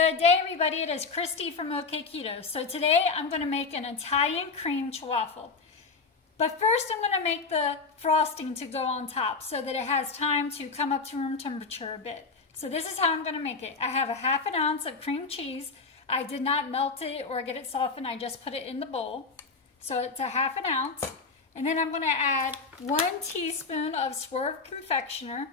Good day, everybody. It is Kristy from Okketoh. So today I'm going to make an Italian cream Ch-Waffle. But first I'm going to make the frosting to go on top so that it has time to come up to room temperature a bit. So this is how I'm going to make it. I have a ½ ounce of cream cheese. I did not melt it or get it softened. I just put it in the bowl. So it's a ½ ounce. And then I'm going to add 1 teaspoon of Swerve confectioner.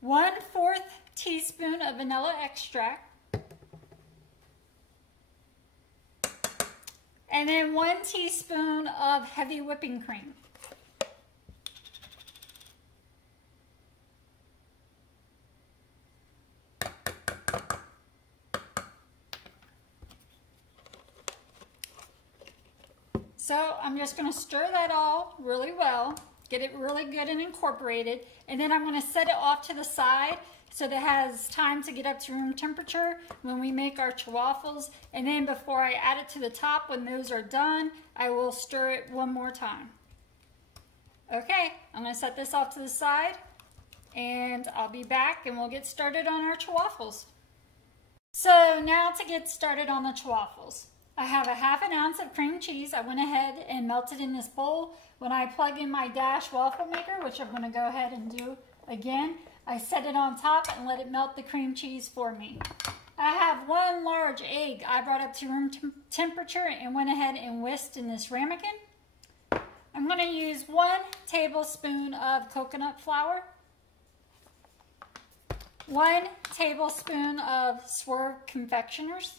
1/4 teaspoon of vanilla extract, and then 1 teaspoon of heavy whipping cream. So I'm just going to stir that all really well. Get it really good and incorporated, and then I'm going to set it off to the side so that it has time to get up to room temperature when we make our Ch-Waffles. And then before I add it to the top, when those are done, I will stir it one more time. Okay, I'm going to set this off to the side, and I'll be back and we'll get started on our Ch-Waffles. So now to get started on the Ch-Waffles. I have a ½ ounce of cream cheese. I went ahead and melted in this bowl. When I plug in my Ch-Waffle maker, which I'm going to go ahead and do again, I set it on top and let it melt the cream cheese for me. I have 1 large egg I brought up to room temperature and went ahead and whisked in this ramekin. I'm going to use 1 tablespoon of coconut flour, 1 tablespoon of Swerve confectioners,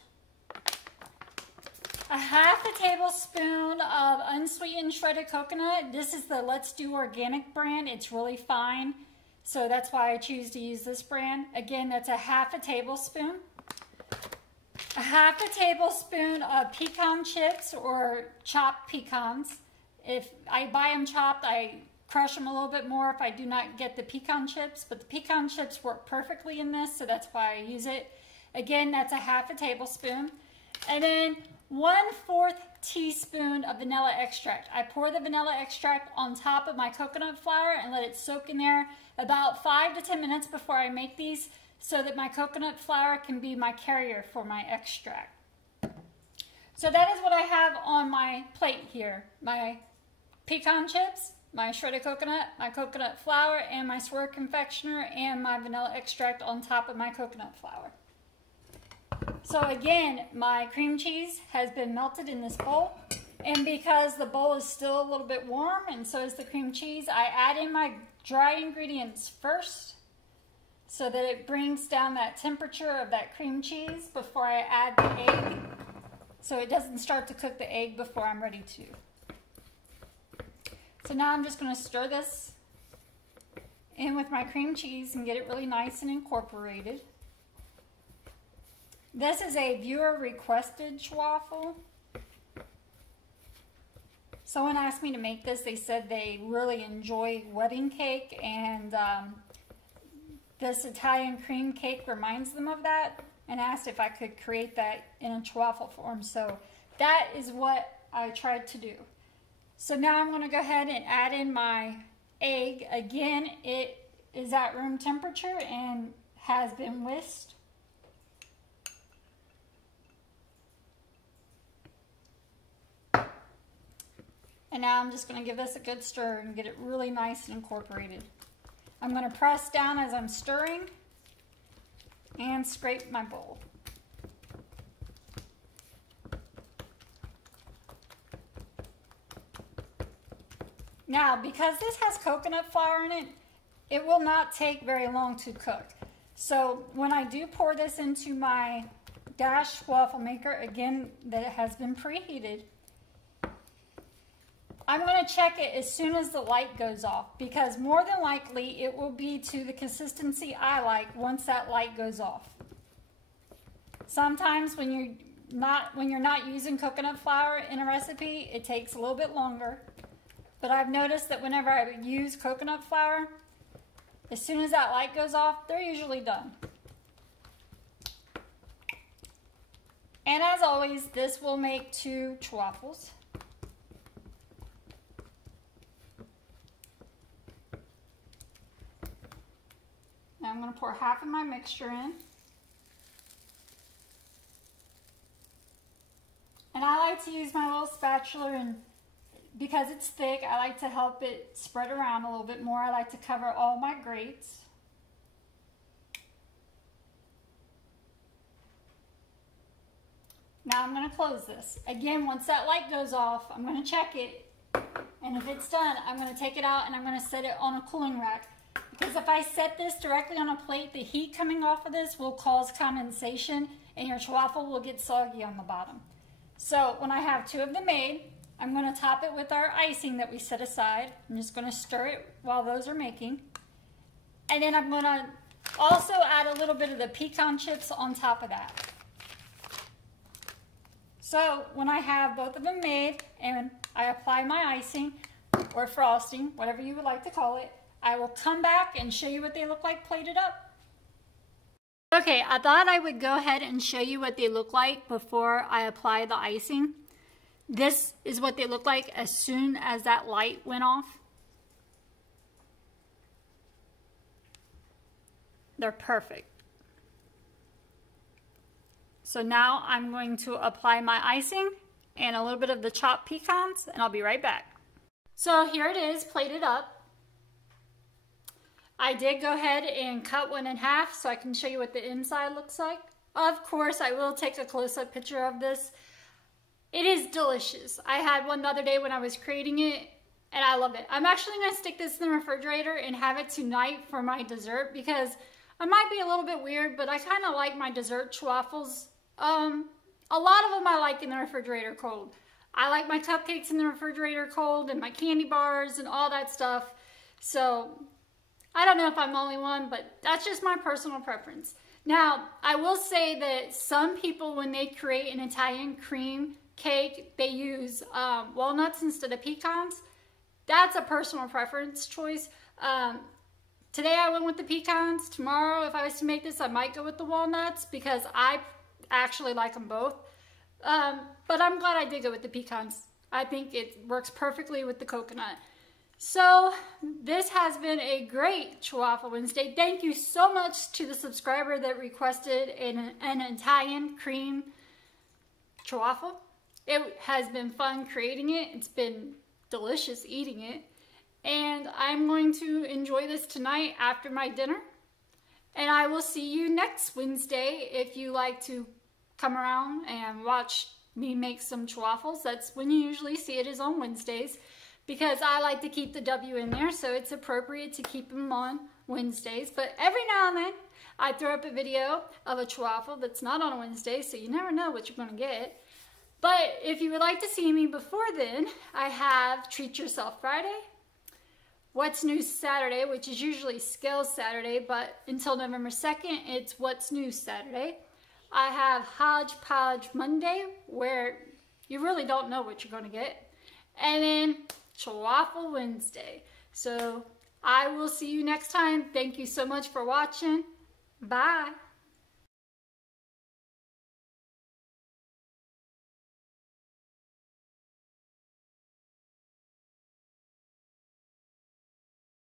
a ½ tablespoon of unsweetened shredded coconut. This is the Let's Do Organic brand. It's really fine, so that's why I choose to use this brand. Again, that's a ½ tablespoon. A ½ tablespoon of pecan chips or chopped pecans. If I buy them chopped, I crush them a little bit more if I do not get the pecan chips, but the pecan chips work perfectly in this, so that's why I use it. Again, that's a ½ tablespoon. And then 1/4 teaspoon of vanilla extract. I pour the vanilla extract on top of my coconut flour and let it soak in there about 5 to 10 minutes before I make these, so that my coconut flour can be my carrier for my extract. So that is what I have on my plate here. My pecan chips, my shredded coconut, my coconut flour, and my Swerve confectioner, and my vanilla extract on top of my coconut flour. So again, my cream cheese has been melted in this bowl, and because the bowl is still a little bit warm and so is the cream cheese, I add in my dry ingredients first so that it brings down that temperature of that cream cheese before I add the egg, so it doesn't start to cook the egg before I'm ready to. So now I'm just going to stir this in with my cream cheese and get it really nice and incorporated. This is a viewer requested Ch-Waffle. Someone asked me to make this. They said they really enjoy wedding cake, and this Italian cream cake reminds them of that, and asked if I could create that in a Ch-Waffle form. So that is what I tried to do. So now I'm going to go ahead and add in my egg. Again, it is at room temperature and has been whisked. And now I'm just going to give this a good stir and get it really nice and incorporated. I'm going to press down as I'm stirring and scrape my bowl. Now, because this has coconut flour in it, it will not take very long to cook. So when I do pour this into my Ch-Waffle maker, again, that it has been preheated, I'm going to check it as soon as the light goes off, because more than likely it will be to the consistency I like once that light goes off. Sometimes when you're not using coconut flour in a recipe, it takes a little bit longer. But I've noticed that whenever I use coconut flour, as soon as that light goes off, they're usually done. And as always, this will make 2 Ch-Waffles. I'm going to pour half of my mixture in. And I like to use my little spatula, and because it's thick, I like to help it spread around a little bit more. I like to cover all my grapes. Now I'm going to close this. Again, once that light goes off, I'm going to check it. And if it's done, I'm going to take it out and I'm going to set it on a cooling rack. Because if I set this directly on a plate, the heat coming off of this will cause condensation and your Ch-Waffle will get soggy on the bottom. So when I have 2 of them made, I'm going to top it with our icing that we set aside. I'm just going to stir it while those are making. And then I'm going to also add a little bit of the pecan chips on top of that. So when I have both of them made and I apply my icing or frosting, whatever you would like to call it, I will come back and show you what they look like plated up. Okay, I thought I would go ahead and show you what they look like before I apply the icing. This is what they look like as soon as that light went off. They're perfect. So now I'm going to apply my icing and a little bit of the chopped pecans, and I'll be right back. So here it is, plated up. I did go ahead and cut one in half so I can show you what the inside looks like. Of course, I will take a close-up picture of this. It is delicious. I had one the other day when I was creating it, and I love it. I'm actually going to stick this in the refrigerator and have it tonight for my dessert because I might be a little bit weird, but I kind of like my dessert Ch-Waffles. A lot of them I like in the refrigerator cold. I like my cupcakes in the refrigerator cold and my candy bars and all that stuff. So I don't know if I'm the only one, but that's just my personal preference. Now, I will say that some people, when they create an Italian cream cake, they use walnuts instead of pecans. That's a personal preference choice. Today I went with the pecans. Tomorrow, if I was to make this, I might go with the walnuts because I actually like them both. But I'm glad I did go with the pecans. I think it works perfectly with the coconut. So this has been a great Ch-Waffle Wednesday. Thank you so much to the subscriber that requested an Italian cream Ch-Waffle. It has been fun creating it. It's been delicious eating it. And I'm going to enjoy this tonight after my dinner. And I will see you next Wednesday if you like to come around and watch me make some Ch-Waffles. That's when you usually see it, is on Wednesdays, because I like to keep the W in there, so it's appropriate to keep them on Wednesdays. But every now and then I throw up a video of a Ch-Waffle that's not on a Wednesday, so you never know what you're going to get. But if you would like to see me before then, I have Treat Yourself Friday, What's New Saturday, which is usually Scales Saturday, but until November 2nd, it's What's New Saturday. I have Hodgepodge Monday, where you really don't know what you're going to get. And then Ch-Waffle Wednesday. So I will see you next time. Thank you so much for watching. Bye.